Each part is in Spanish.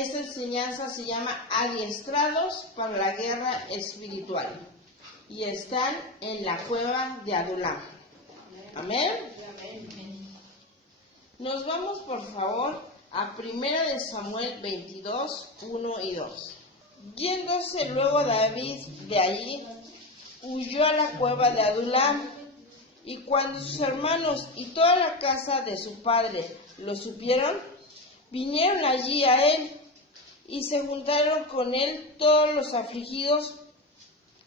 esta enseñanza se llama Adiestrados para la guerra espiritual. Y están en la cueva de Adulam. Amén. Nos vamos por favor a 1 de Samuel 22, 1 y 2. Yéndose luego David de allí, huyó a la cueva de Adulam. Y cuando sus hermanos y toda la casa de su padre lo supieron, vinieron allí a él y se juntaron con él todos los afligidos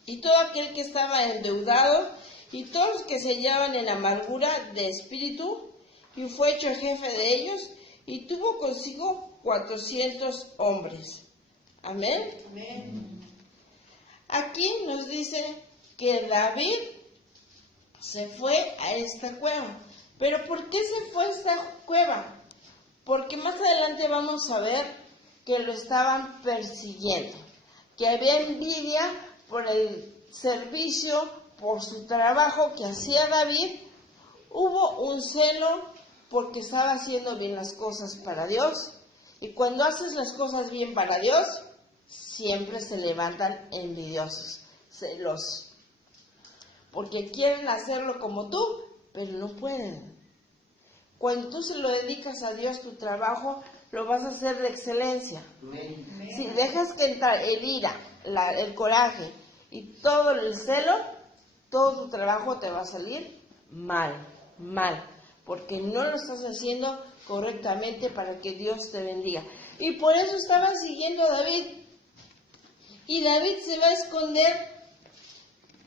y todo aquel que estaba endeudado y todos los que se hallaban en amargura de espíritu, y fue hecho jefe de ellos y tuvo consigo 400 hombres. Amén. Amén. Aquí nos dice que David se fue a esta cueva. ¿Pero por qué se fue a esta cueva? Porque más adelante vamos a ver que lo estaban persiguiendo, que había envidia por el servicio, por su trabajo que hacía David. Hubo un celo porque estaba haciendo bien las cosas para Dios. Y cuando haces las cosas bien para Dios, siempre se levantan envidiosos, celosos, porque quieren hacerlo como tú, pero no pueden. Cuando tú se lo dedicas a Dios, tu trabajo, lo vas a hacer de excelencia. Amén. Si dejas que entre el ira, el coraje y todo el celo, todo tu trabajo te va a salir mal, porque no lo estás haciendo correctamente para que Dios te bendiga. Y por eso estaban siguiendo a David. Y David se va a esconder,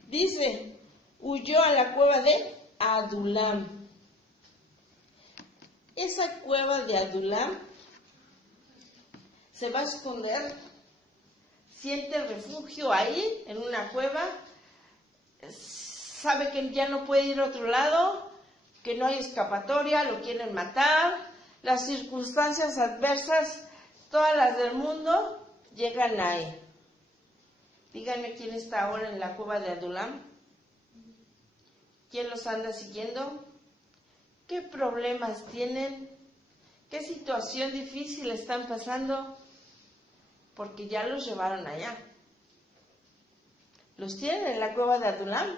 dice, huyó a la cueva de Adulam. Esa cueva de Adulam se va a esconder, siente refugio ahí, en una cueva, sabe que ya no puede ir a otro lado, que no hay escapatoria, lo quieren matar, las circunstancias adversas, todas las del mundo, llegan a él. Díganme quién está ahora en la cueva de Adulam. ¿Quién los anda siguiendo? ¿Qué problemas tienen? ¿Qué situación difícil están pasando? Porque ya los llevaron allá. Los tienen en la cueva de Adulam.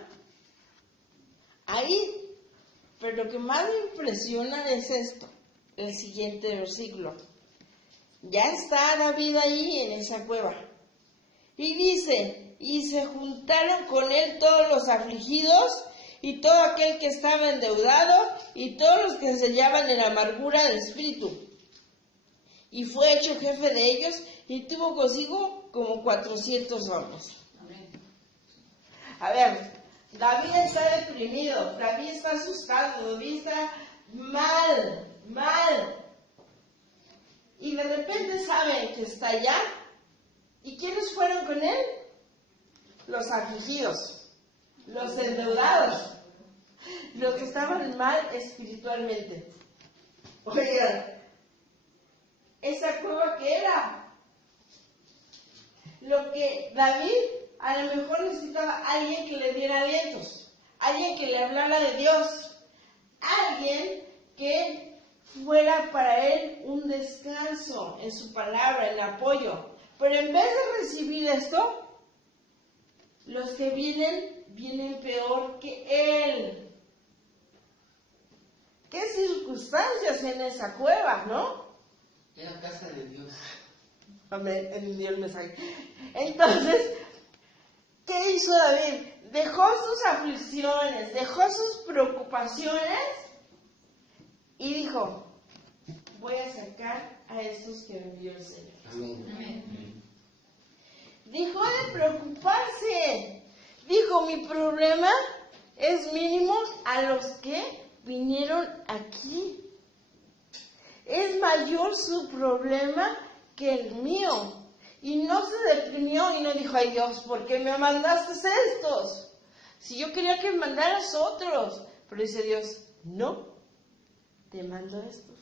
Ahí. Pero lo que más me impresiona es esto, el siguiente versículo. Ya está David ahí en esa cueva. Y dice, y se juntaron con él todos los afligidos y todo aquel que estaba endeudado y todos los que se hallaban en amargura de espíritu. Y fue hecho jefe de ellos y tuvo consigo como 400 hombres. Amén. A ver, David está deprimido, David está asustado, David está mal. Y de repente sabe que está allá. ¿Y quiénes fueron con él? Los afligidos, los endeudados, los que estaban mal espiritualmente. Oigan, ¿esa cueva qué era? Lo que David a lo mejor necesitaba alguien que le diera alientos, alguien que le hablara de Dios, alguien que fuera para él un descanso en su palabra, en apoyo. Pero en vez de recibir esto, los que vienen peor que él. ¿Qué circunstancias en esa cueva, no? Era casa de Dios. Amén, entendió el mensaje. Entonces, ¿qué hizo David? Dejó sus aflicciones, dejó sus preocupaciones y dijo, voy a sacar a estos que me envió el Señor. Amén. Dejó de preocuparse. Dijo, mi problema es mínimo a los que vinieron aquí. Es mayor su problema que el mío. Y no se deprimió y no dijo, ay Dios, ¿por qué me mandaste estos? Si yo quería que me mandaras otros. Pero dice Dios, no, te mando estos.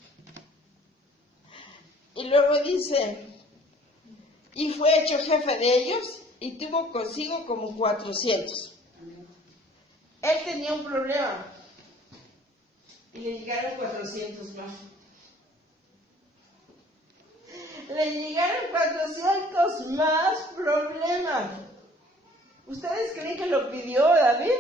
Y luego dice, y fue hecho jefe de ellos y tuvo consigo como 400. Él tenía un problema y le llegaron 400 más. le llegaron 400 más problemas. ¿Ustedes creen que lo pidió David?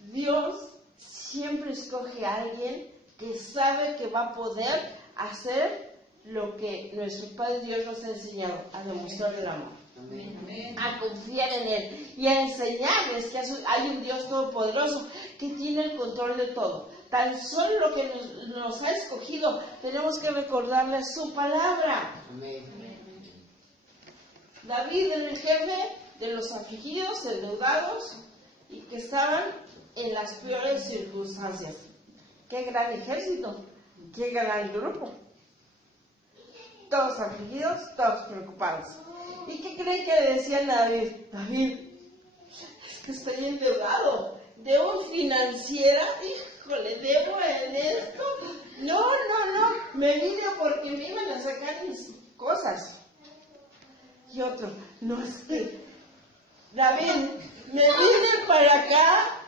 Dios siempre escoge a alguien que sabe que va a poder hacer lo que nuestro Padre Dios nos ha enseñado, a demostrar el amor, a confiar en Él y a enseñarles que hay un Dios todopoderoso que tiene el control de todo. Tan solo lo que nos ha escogido, tenemos que recordarle su palabra. David era el jefe de los afligidos, endeudados y que estaban en las peores circunstancias. ¡Qué gran ejército! ¡Qué gran grupo! Todos afligidos, todos preocupados. ¿Y qué creen que le decían a David? David, es que estoy endeudado. ¿Debo financiera? Híjole, ¿debo en esto? No, me vine porque me iban a sacar mis cosas. Y otro, no, es que, David, me vine para acá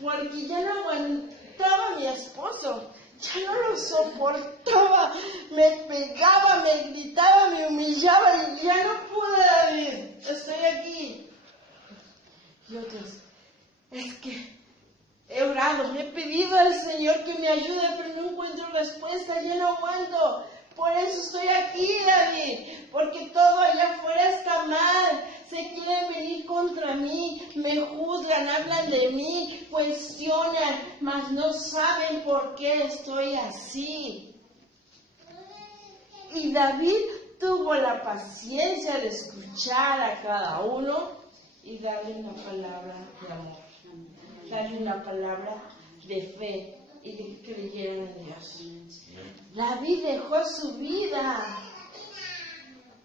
porque ya no aguantaba a mi esposo. Ya no lo soportaba, me pegaba, me gritaba, me humillaba y ya no pude, David, estoy aquí. Y otros, es que he orado, he pedido al Señor que me ayude, pero no encuentro respuesta, ya no aguanto. Por eso estoy aquí, David, porque todo allá afuera está mal. Se quieren venir contra mí, me juzgan, hablan de mí, cuestionan, mas no saben por qué estoy así. Y David tuvo la paciencia de escuchar a cada uno y darle una palabra de amor, darle una palabra de fe y de que creyeran en Dios. David dejó su vida,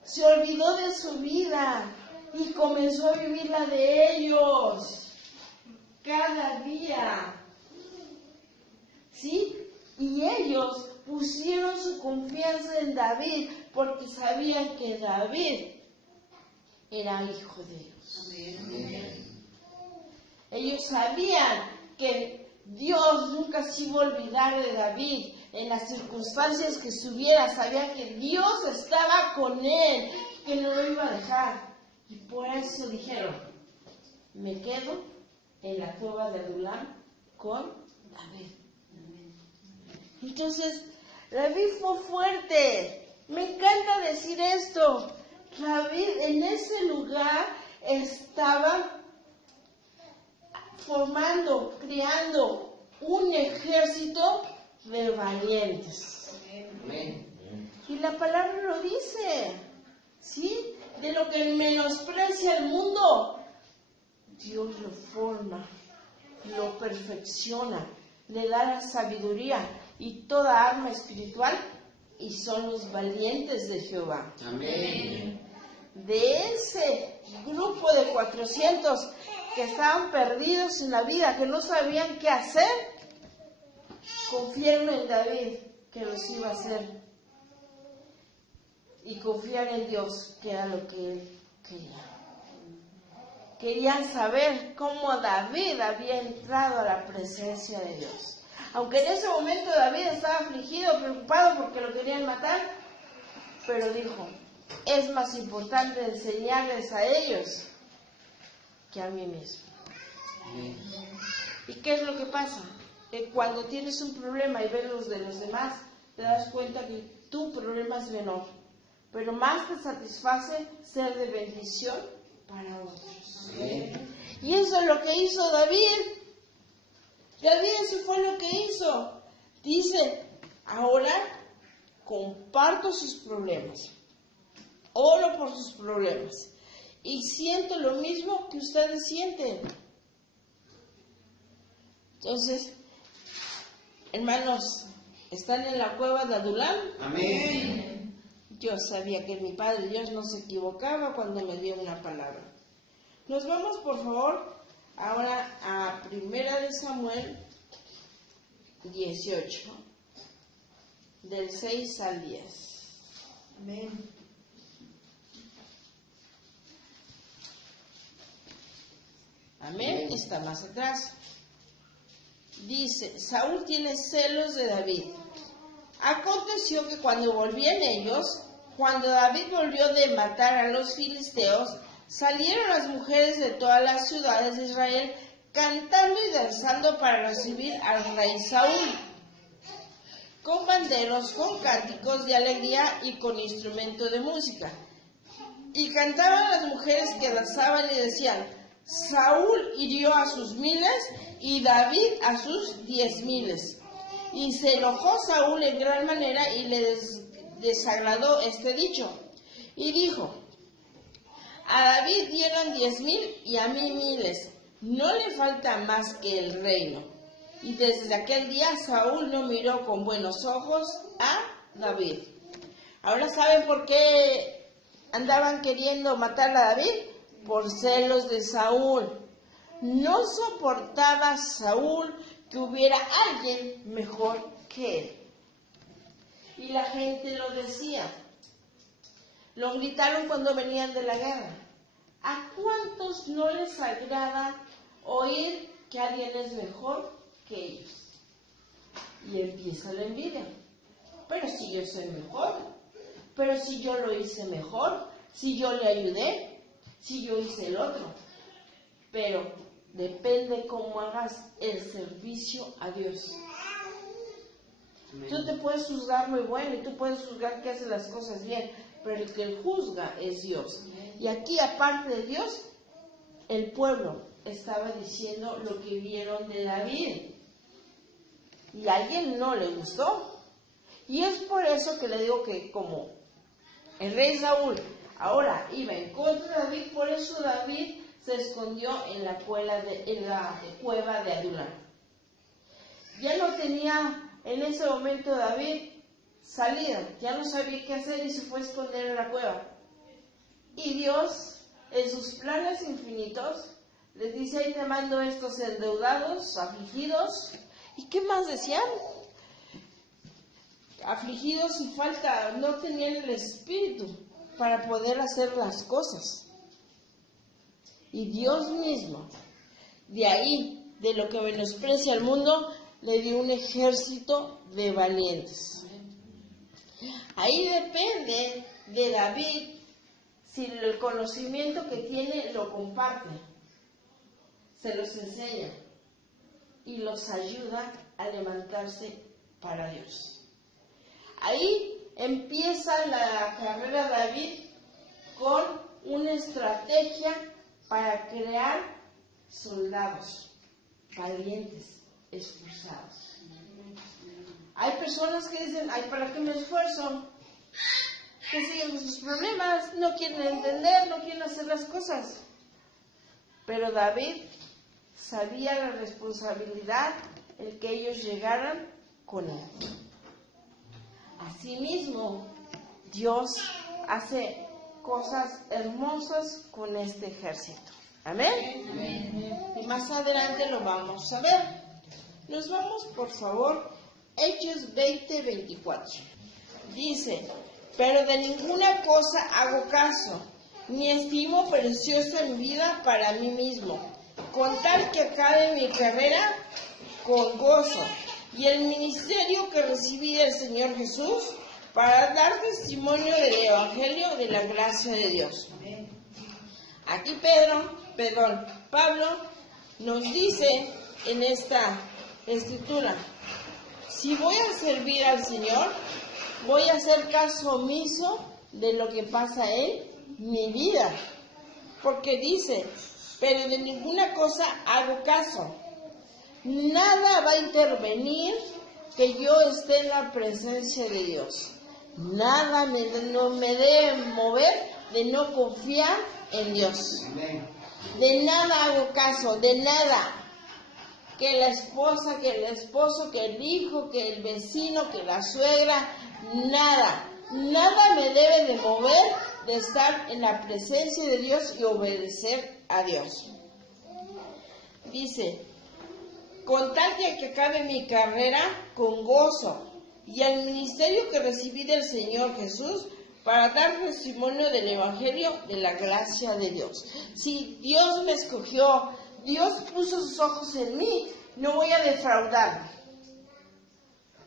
se olvidó de su vida y comenzó a vivir la de ellos cada día. ¿Sí? Y ellos pusieron su confianza en David porque sabían que David era hijo de Dios. Ellos sabían que Dios nunca se iba a olvidar de David. En las circunstancias que estuviera, sabía que Dios estaba con él, que no lo iba a dejar. Y por eso dijeron, me quedo en la cueva de Adulam con David. Entonces, David fue fuerte. Me encanta decir esto. David en ese lugar estaba formando, creando un ejército de valientes. Y la palabra lo dice, ¿sí? De lo que menosprecia el mundo, Dios lo forma, lo perfecciona, le da la sabiduría y toda arma espiritual, y son los valientes de Jehová. Amén. De ese grupo de 400 que estaban perdidos en la vida, que no sabían qué hacer, confiaron en David, que los iba a hacer, y confiar en Dios, que era lo que él quería. Querían saber cómo David había entrado a la presencia de Dios. Aunque en ese momento David estaba afligido, preocupado porque lo querían matar, pero dijo, es más importante enseñarles a ellos que a mí mismo. ¿Y qué es lo que pasa? Que cuando tienes un problema y ves los de los demás, te das cuenta que tu problema es menor, pero más te satisface ser de bendición para otros. Y eso es lo que hizo David. David, eso fue lo que hizo. Dice, ahora comparto sus problemas, oro por sus problemas y siento lo mismo que ustedes sienten. Entonces, hermanos, ¿están en la cueva de Adulam? Amén. Yo sabía que mi Padre Dios no se equivocaba cuando me dio una palabra. Nos vamos, por favor, ahora a 1 de Samuel 18, del 6 al 10. Amén. Amén. Está más atrás. Dice, Saúl tiene celos de David. Aconteció que cuando volvían ellos, cuando David volvió de matar a los filisteos, salieron las mujeres de todas las ciudades de Israel cantando y danzando para recibir al rey Saúl, con banderos, con cánticos de alegría y con instrumento de música. Y cantaban las mujeres que danzaban y decían: Saúl hirió a sus 1000 y David a sus 10,000. Y se enojó Saúl en gran manera y le desagradó este dicho. Y dijo: a David dieron 10,000 y a mí 1,000. No le falta más que el reino. Y desde aquel día Saúl no miró con buenos ojos a David. Ahora saben por qué andaban queriendo matar a David, por celos de Saúl. No soportaba Saúl que hubiera alguien mejor que él. Y la gente lo decía. Lo gritaron cuando venían de la guerra. ¿A cuántos no les agrada oír que alguien es mejor que ellos? Y empieza la envidia. Pero si yo soy mejor, pero si yo lo hice mejor, si yo le ayudé, si yo hice el otro. Pero depende cómo hagas el servicio a Dios. Tú te puedes juzgar muy bueno y tú puedes juzgar que hace las cosas bien, pero el que juzga es Dios. Y aquí, aparte de Dios, el pueblo estaba diciendo lo que vieron de David. Y a alguien no le gustó. Y es por eso que le digo que como el rey Saúl ahora iba en contra de David, por eso David se escondió en la cueva de Adulam. Ya no tenía en ese momento David salida, ya no sabía qué hacer y se fue a esconder en la cueva. Y Dios, en sus planes infinitos, les dice: ahí te mando estos endeudados, afligidos. ¿Y qué más decían? Afligidos y falta, no tenían el espíritu para poder hacer las cosas. Y Dios mismo, de ahí, de lo que menosprecia al mundo, le dio un ejército de valientes. Ahí depende de David si el conocimiento que tiene lo comparte, se los enseña y los ayuda a levantarse para Dios. Ahí empieza la carrera de David con una estrategia para crear soldados valientes, esforzados. Hay personas que dicen: ay, ¿para qué me esfuerzo? Que siguen con sus problemas, no quieren entender, no quieren hacer las cosas. Pero David sabía la responsabilidad el que ellos llegaran con él. Asimismo, Dios hace cosas hermosas con este ejército. ¿Amén? Amén. Y más adelante lo vamos a ver. Nos vamos, por favor, Hechos 20:24. Dice: pero de ninguna cosa hago caso, ni estimo preciosa mi vida para mí mismo, con tal que acabe mi carrera con gozo y el ministerio que recibí del Señor Jesús, para dar testimonio del Evangelio de la gracia de Dios. Aquí Pablo nos dice en esta escritura: si voy a servir al Señor, voy a hacer caso omiso de lo que pasa en mi vida. Porque dice: pero de ninguna cosa hago caso. Nada va a intervenir que yo esté en la presencia de Dios. Nada no me debe mover de no confiar en Dios. De nada hago caso, de nada. Que la esposa, que el esposo, que el hijo, que el vecino, que la suegra, nada. Nada me debe de mover de estar en la presencia de Dios y obedecer a Dios. Dice: con tal que acabe mi carrera con gozo y el ministerio que recibí del Señor Jesús, para dar testimonio del Evangelio de la gracia de Dios. Si Dios me escogió, Dios puso sus ojos en mí, no voy a defraudarme.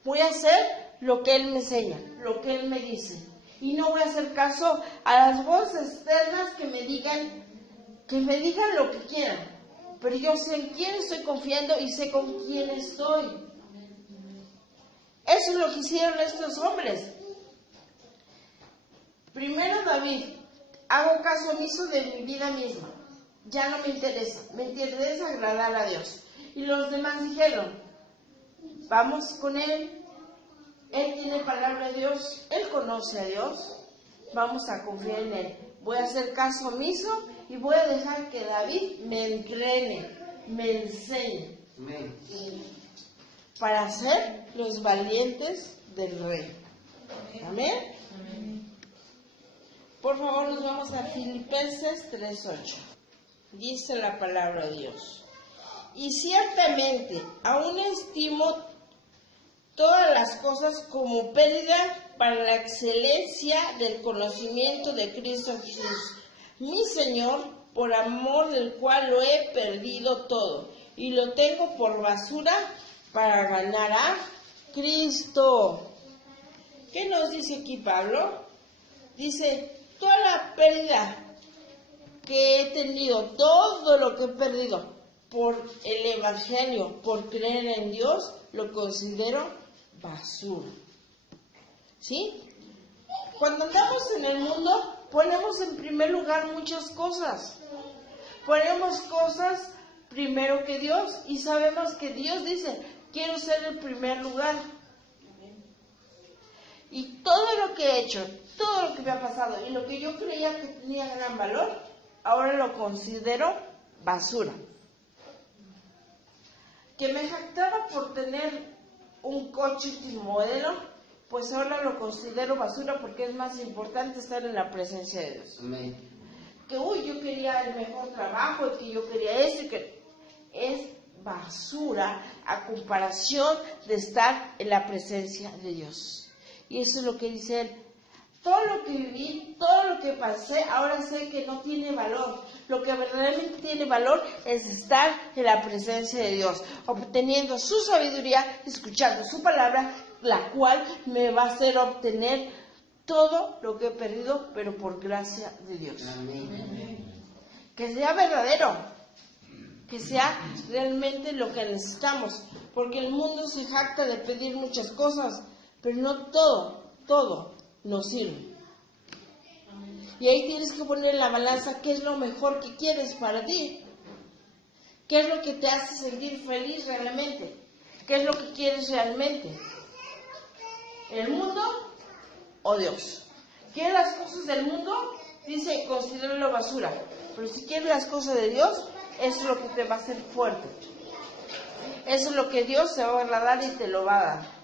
Voy a hacer lo que Él me enseña, lo que Él me dice. Y no voy a hacer caso a las voces externas que me digan lo que quieran. Pero yo sé en quién estoy confiando y sé con quién estoy. Eso es lo que hicieron estos hombres. Primero David, hago caso omiso de mi vida misma. Ya no me interesa agradar a Dios. Y los demás dijeron, vamos con Él tiene palabra de Dios, Él conoce a Dios, vamos a confiar en Él. Voy a hacer caso omiso y voy a dejar que David me entrene, me enseñe. Amén. Para ser los valientes del rey. Amén. Por favor, nos vamos a Filipenses 3:8. Dice la palabra de Dios. Y ciertamente, aún estimo todas las cosas como pérdida para la excelencia del conocimiento de Cristo Jesús, mi Señor, por amor del cual lo he perdido todo y lo tengo por basura para ganar a Cristo. ¿Qué nos dice aquí Pablo? Dice, toda la pérdida que he tenido, todo lo que he perdido por el Evangelio, por creer en Dios, lo considero basura. ¿Sí? Cuando andamos en el mundo, ponemos en primer lugar muchas cosas. Ponemos cosas primero que Dios y sabemos que Dios dice, quiero ser el primer lugar. Y todo lo que he hecho, todo lo que me ha pasado y lo que yo creía que tenía gran valor, ahora lo considero basura. Que me jactaba por tener un coche último modelo, pues ahora lo considero basura porque es más importante estar en la presencia de Dios. Amén. Que yo quería el mejor trabajo, y que yo quería eso, y que es basura a comparación de estar en la presencia de Dios. Y eso es lo que dice él. Todo lo que viví, todo lo que pasé, ahora sé que no tiene valor. Lo que verdaderamente tiene valor es estar en la presencia de Dios, obteniendo su sabiduría, escuchando su palabra, la cual me va a hacer obtener todo lo que he perdido, pero por gracia de Dios. Amén. Que sea verdadero, que sea realmente lo que necesitamos, porque el mundo se jacta de pedir muchas cosas, pero no todo nos sirve. Y ahí tienes que poner en la balanza qué es lo mejor que quieres para ti, qué es lo que te hace sentir feliz realmente, qué es lo que quieres realmente, el mundo o Dios. ¿Quieres las cosas del mundo? Dice, considéralo basura, pero si quieres las cosas de Dios, eso es lo que te va a hacer fuerte, eso es lo que Dios te va a dar y te lo va a dar.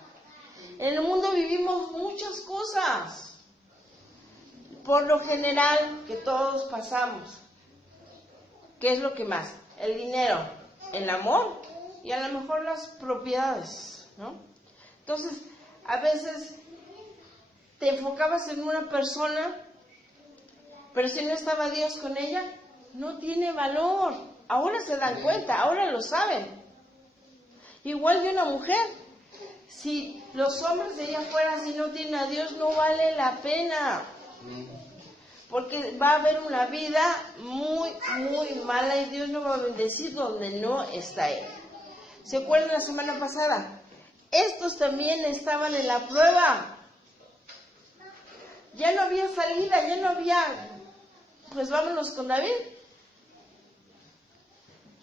En el mundo vivimos muchas cosas, por lo general, que todos pasamos. ¿Qué es lo que más? El dinero, el amor y a lo mejor las propiedades, ¿no? Entonces, a veces te enfocabas en una persona, pero si no estaba Dios con ella, no tiene valor. Ahora se dan cuenta, ahora lo saben. Igual de una mujer. Si los hombres de allá afuera, si no tienen a Dios, no vale la pena. Porque va a haber una vida muy, muy mala y Dios no va a bendecir donde no está Él. ¿Se acuerdan la semana pasada? Estos también estaban en la prueba. Ya no había salida, ya no había... Pues vámonos con David.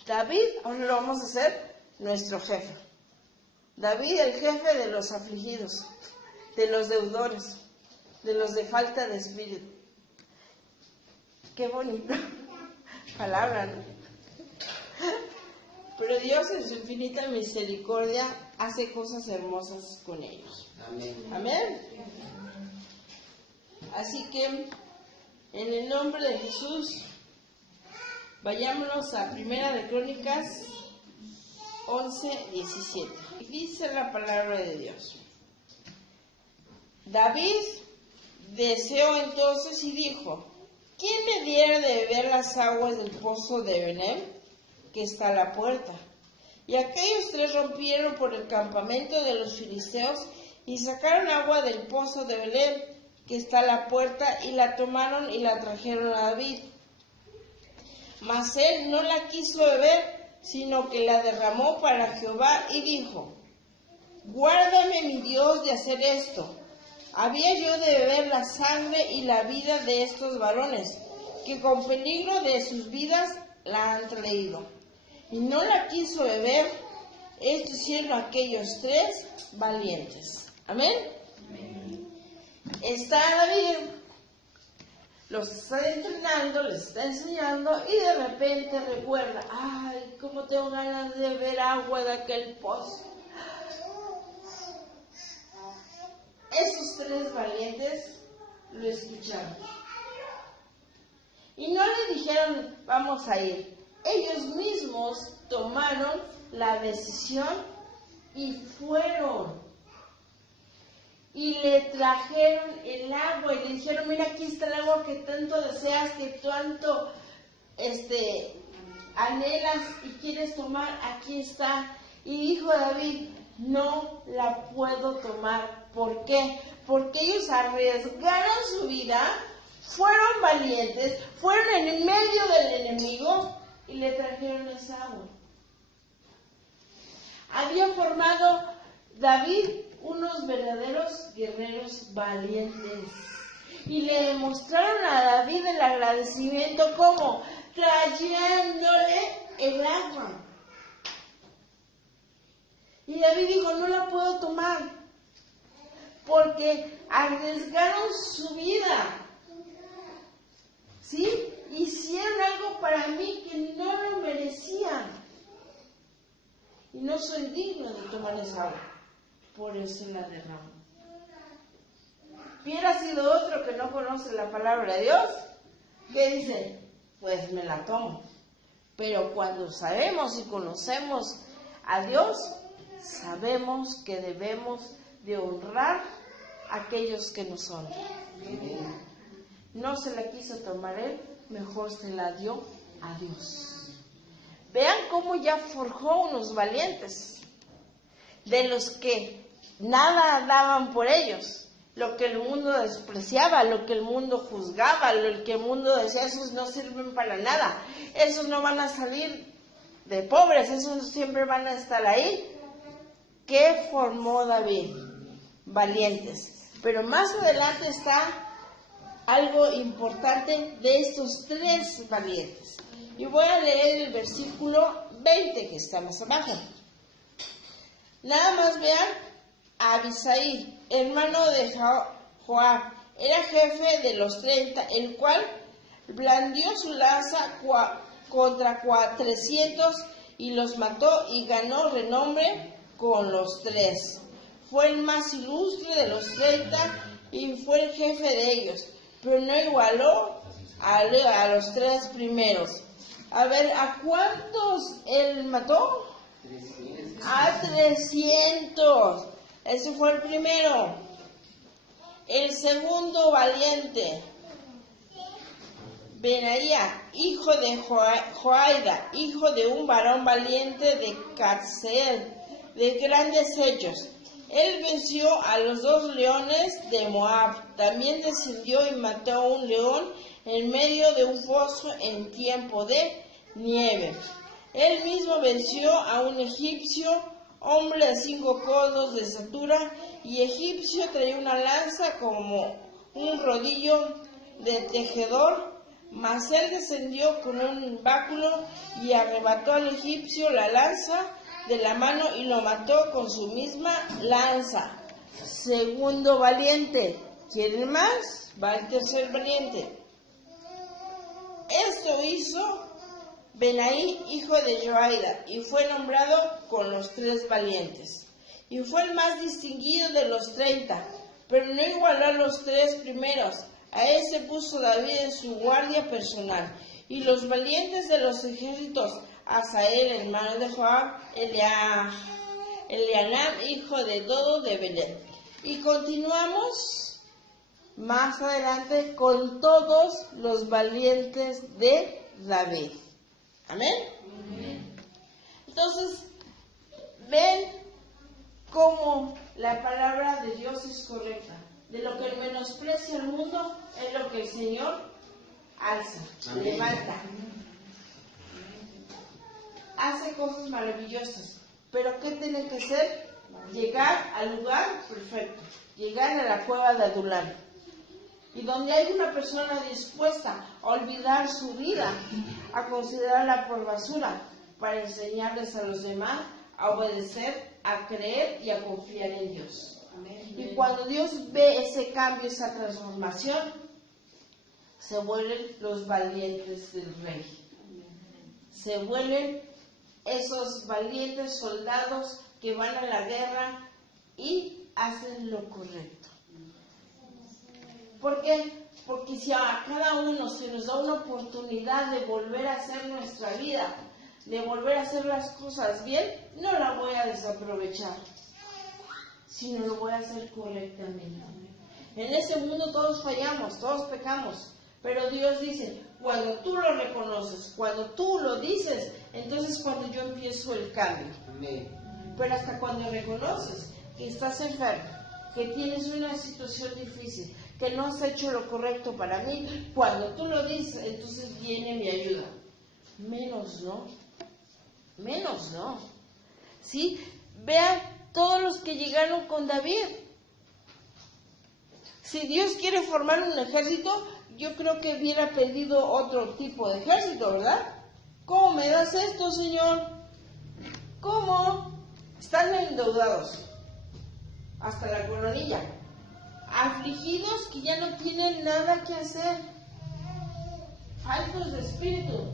David, ahora lo vamos a hacer nuestro jefe. David, el jefe de los afligidos, de los deudores, de los de falta de espíritu. Qué bonita palabra, ¿no? Pero Dios en su infinita misericordia hace cosas hermosas con ellos. Amén. Amén. Así que, en el nombre de Jesús, vayámonos a Primera de Crónicas 11:17. Dice la palabra de Dios. David deseó entonces y dijo, ¿quién me diera de beber las aguas del pozo de Belén, que está a la puerta? Y aquellos tres rompieron por el campamento de los filisteos y sacaron agua del pozo de Belén, que está a la puerta, y la tomaron y la trajeron a David. Mas él no la quiso beber, sino que la derramó para Jehová y dijo: guárdame, mi Dios, de hacer esto. Había yo de beber la sangre y la vida de estos varones, que con peligro de sus vidas la han traído. Y no la quiso beber. Esto hicieron aquellos 3 valientes. Amén. Está David, los está entrenando, les está enseñando, y de repente recuerda: ay, cómo tengo ganas de beber agua de aquel pozo. Esos 3 valientes lo escucharon. Y no le dijeron: vamos a ir. Ellos mismos tomaron la decisión y fueron. Y le trajeron el agua y le dijeron: mira, aquí está el agua que tanto deseas, que tanto anhelas y quieres tomar, aquí está. Y dijo David: no la puedo tomar. ¿Por qué? Porque ellos arriesgaron su vida, fueron valientes, fueron en medio del enemigo y le trajeron esa agua. Había formado David unos verdaderos guerreros valientes. Y le demostraron a David el agradecimiento, ¿cómo? Trayéndole el agua. Y David dijo: no la puedo tomar, porque arriesgaron su vida. ¿Sí? Hicieron algo para mí que no lo merecían. Y no soy digno de tomar esa agua. Por eso la derramo. Hubiera sido otro que no conoce la palabra de Dios, ¿qué dice? Pues me la tomo. Pero cuando sabemos y conocemos a Dios, sabemos que debemos de honrar a aquellos que nos honran. No se la quiso tomar él, mejor se la dio a Dios. Vean cómo ya forjó unos valientes, de los que nada daban por ellos, lo que el mundo despreciaba, lo que el mundo juzgaba, lo que el mundo decía: esos no sirven para nada, esos no van a salir de pobres, esos siempre van a estar ahí. ¿Qué formó David? Valientes. Pero más adelante está algo importante de estos 3 valientes. Y voy a leer el versículo 20, que está más abajo. Nada más vean a Abisai, hermano de Joab. Era jefe de los 30, el cual blandió su lanza contra 300 y los mató, y ganó renombre con los 3. Fue el más ilustre de los 30 y fue el jefe de ellos, pero no igualó a los 3 primeros. A ver, ¿a cuántos él mató? A 300. Ese fue el primero. El segundo valiente, Benaía, hijo de Joaida, hijo de un varón valiente de Carseel, de grandes hechos. Él venció a los 2 leones de Moab. También descendió y mató a un león en medio de un foso en tiempo de nieve. Él mismo venció a un egipcio, hombre de 5 codos de estatura, y egipcio traía una lanza como un rodillo de tejedor. Mas él descendió con un báculo y arrebató al egipcio la lanza de la mano y lo mató con su misma lanza. Segundo valiente. ¿Quieren más? Va el tercer valiente. Esto hizo Benaí, hijo de Joaida, y fue nombrado con los 3 valientes. Y fue el más distinguido de los 30, pero no igualó a los 3 primeros. A ese puso David en su guardia personal. Y los valientes de los ejércitos: Asael, hermano de Joab, Elianam, hijo de Dodo de Belén. Y continuamos más adelante con todos los valientes de David. Amén. Entonces, ven cómo la palabra de Dios es correcta. De lo que menosprecia el mundo es lo que el Señor alza, Amén. levanta. Hace cosas maravillosas. Pero ¿qué tiene que hacer? Llegar al lugar perfecto. Llegar a la cueva de Adulam. Y donde hay una persona dispuesta a olvidar su vida, a considerarla por basura, para enseñarles a los demás a obedecer, a creer y a confiar en Dios. Y cuando Dios ve ese cambio, esa transformación, se vuelven los valientes del Rey. Se vuelven esos valientes soldados que van a la guerra y hacen lo correcto. ¿Por qué? Porque si a cada uno se nos da una oportunidad de volver a hacer nuestra vida, de volver a hacer las cosas bien, no la voy a desaprovechar, sino lo voy a hacer correctamente. En ese mundo todos fallamos, todos pecamos, pero Dios dice, cuando tú lo reconoces, cuando tú lo dices, entonces cuando yo empiezo el cambio. Amén. Pero hasta cuando reconoces que estás enfermo, que tienes una situación difícil, que no has hecho lo correcto para mí, cuando tú lo dices, entonces viene mi ayuda. Menos no. ¿Sí? Vean todos los que llegaron con David. Si Dios quiere formar un ejército, yo creo que hubiera pedido otro tipo de ejército, ¿verdad? ¿Cómo me das esto, Señor? ¿Cómo? Están endeudados hasta la coronilla, afligidos que ya no tienen nada que hacer, faltos de espíritu.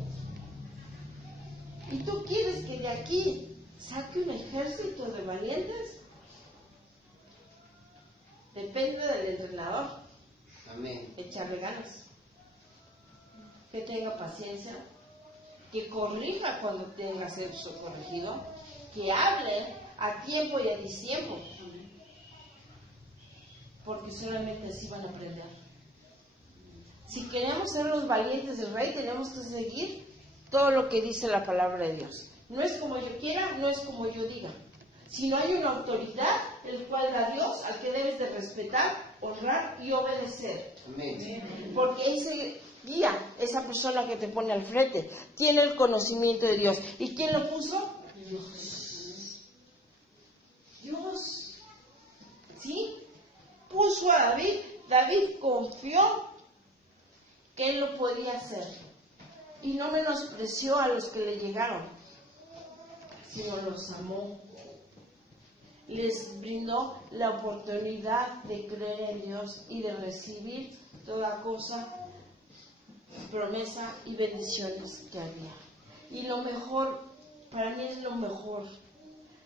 ¿Y tú quieres que de aquí saque un ejército de valientes? Depende del entrenador. Amén. Echarle ganas, que tenga paciencia, que corrija cuando tenga que ser corregido, que hable a tiempo y a destiempo, porque solamente así van a aprender. Si queremos ser los valientes del Rey, tenemos que seguir todo lo que dice la palabra de Dios. No es como yo quiera, no es como yo diga, sino hay una autoridad, el cual da Dios, al que debes de respetar, honrar y obedecer. Amén. Porque ese guía, esa persona que te pone al frente, tiene el conocimiento de Dios. ¿Y quién lo puso? Dios. ¿Sí? Puso a David. David confió que él lo podía hacer. Y no menospreció a los que le llegaron, sino los amó. Les brindó la oportunidad de creer en Dios y de recibir toda cosa, promesa y bendiciones que había. Y lo mejor, para mí es lo mejor,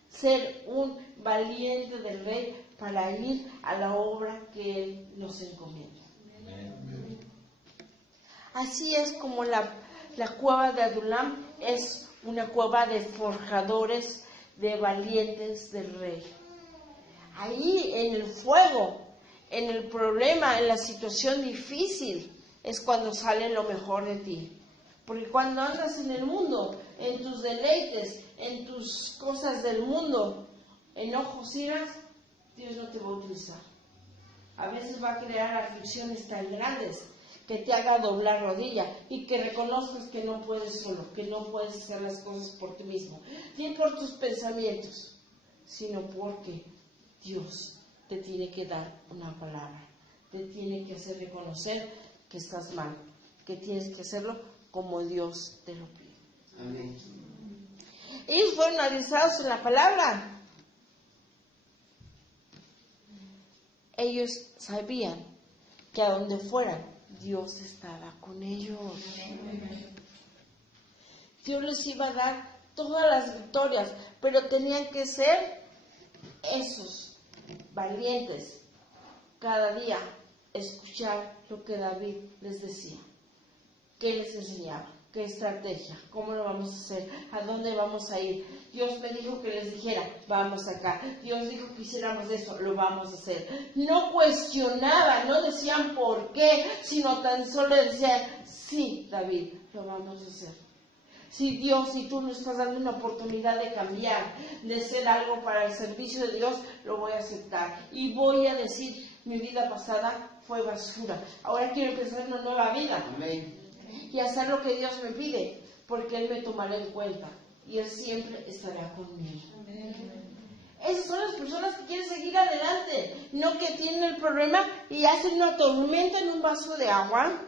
ser un valiente del Rey para ir a la obra que Él nos encomienda. Así es como la cueva de Adulam es una cueva de forjadores, de valientes del Rey. Ahí en el fuego, en el problema, en la situación difícil, es cuando sale lo mejor de ti. Porque cuando andas en el mundo, en tus deleites, en tus cosas del mundo, enojos, iras, Dios no te va a utilizar. A veces va a crear aflicciones tan grandes que te haga doblar rodilla y que reconozcas que no puedes solo, que no puedes hacer las cosas por ti mismo, ni por tus pensamientos, sino porque Dios te tiene que dar una palabra, te tiene que hacer reconocer que estás mal, que tienes que hacerlo como Dios te lo pide. Amén. Ellos fueron avisados en la palabra. Ellos sabían que a donde fueran, Dios estaba con ellos. Dios les iba a dar todas las victorias, pero tenían que ser esos valientes. Cada día escuchar lo que David les decía. ¿Qué les enseñaba? ¿Qué estrategia? ¿Cómo lo vamos a hacer? ¿A dónde vamos a ir? Dios me dijo que les dijera, vamos acá. Dios dijo que hiciéramos eso, lo vamos a hacer. No cuestionaban, no decían por qué, sino tan solo decían, sí, David, lo vamos a hacer. Si Dios, si tú no estás dando una oportunidad de cambiar, de ser algo para el servicio de Dios, lo voy a aceptar. Y voy a decir, mi vida pasada fue basura. Ahora quiero empezar una nueva vida. Amén. Y hacer lo que Dios me pide, porque Él me tomará en cuenta. Y Él siempre estará conmigo. Esas son las personas que quieren seguir adelante, no que tienen el problema y hacen una tormenta en un vaso de agua.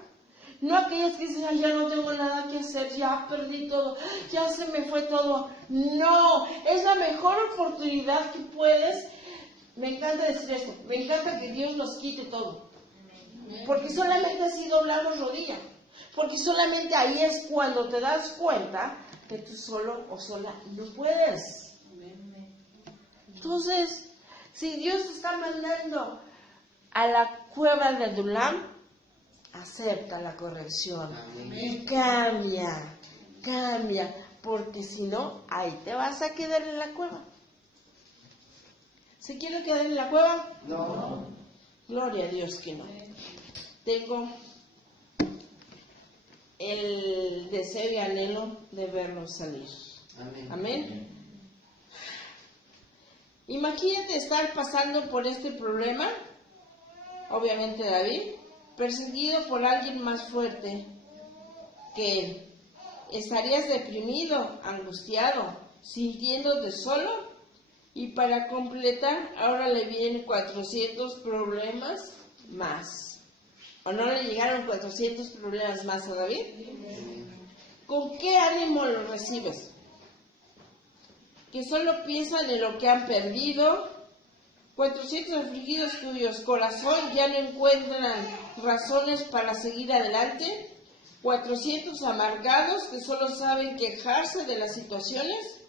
No aquellas que dicen, ay, ya no tengo nada que hacer, ya perdí todo, ya se me fue todo. No, es la mejor oportunidad que puedes. Me encanta decir esto, me encanta que Dios nos quite todo. Porque solamente así doblamos rodilla. Porque solamente ahí es cuando te das cuenta que tú solo o sola no puedes. Entonces, si Dios te está mandando a la cueva de Adulam, acepta la corrección. Amén. Y cambia, porque si no, ahí te vas a quedar en la cueva. ¿Se quiere quedar en la cueva? No. Gloria a Dios que no. Tengo el deseo y anhelo de verlos salir. Amén. Amén. Imagínate estar pasando por este problema, obviamente David, perseguido por alguien más fuerte que él. Estarías deprimido, angustiado, sintiéndote solo, y para completar, ahora le vienen 400 problemas más. ¿O no le llegaron 400 problemas más a David? ¿Con qué ánimo lo recibes? Que solo piensan en lo que han perdido. 400 afligidos cuyos corazón ya no encuentran razones para seguir adelante. 400 amargados que solo saben quejarse de las situaciones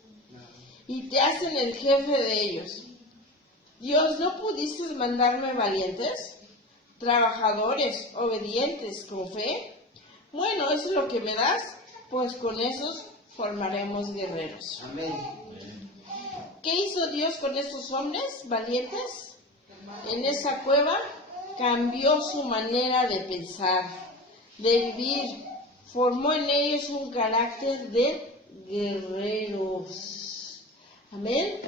y te hacen el jefe de ellos. Dios, ¿no pudiste mandarme valientes, trabajadores, obedientes, con fe? Bueno, eso es lo que me das, pues con esos formaremos guerreros. Amén. ¿Qué hizo Dios con estos hombres valientes? En esa cueva cambió su manera de pensar, de vivir. Formó en ellos un carácter de guerreros. Amén.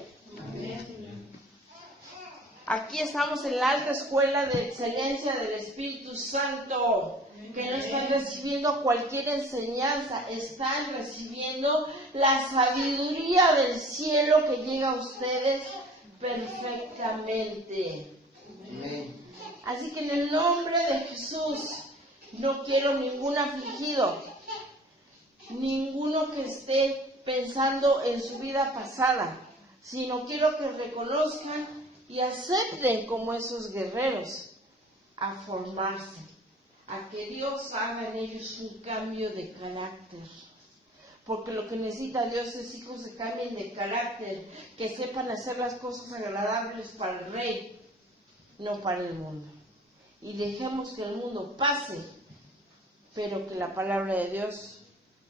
Aquí estamos en la alta escuela de excelencia del Espíritu Santo, que no están recibiendo cualquier enseñanza, están recibiendo la sabiduría del cielo que llega a ustedes perfectamente. Amén. Así que en el nombre de Jesús, no quiero ningún afligido, ninguno que esté pensando en su vida pasada, sino quiero que reconozcan y acepten como esos guerreros a formarse, a que Dios haga en ellos un cambio de carácter. Porque lo que necesita Dios es hijos que cambien de carácter, que sepan hacer las cosas agradables para el Rey, no para el mundo. Y dejemos que el mundo pase, pero que la palabra de Dios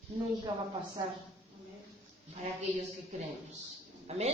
nunca va a pasar para aquellos que creemos. Amén.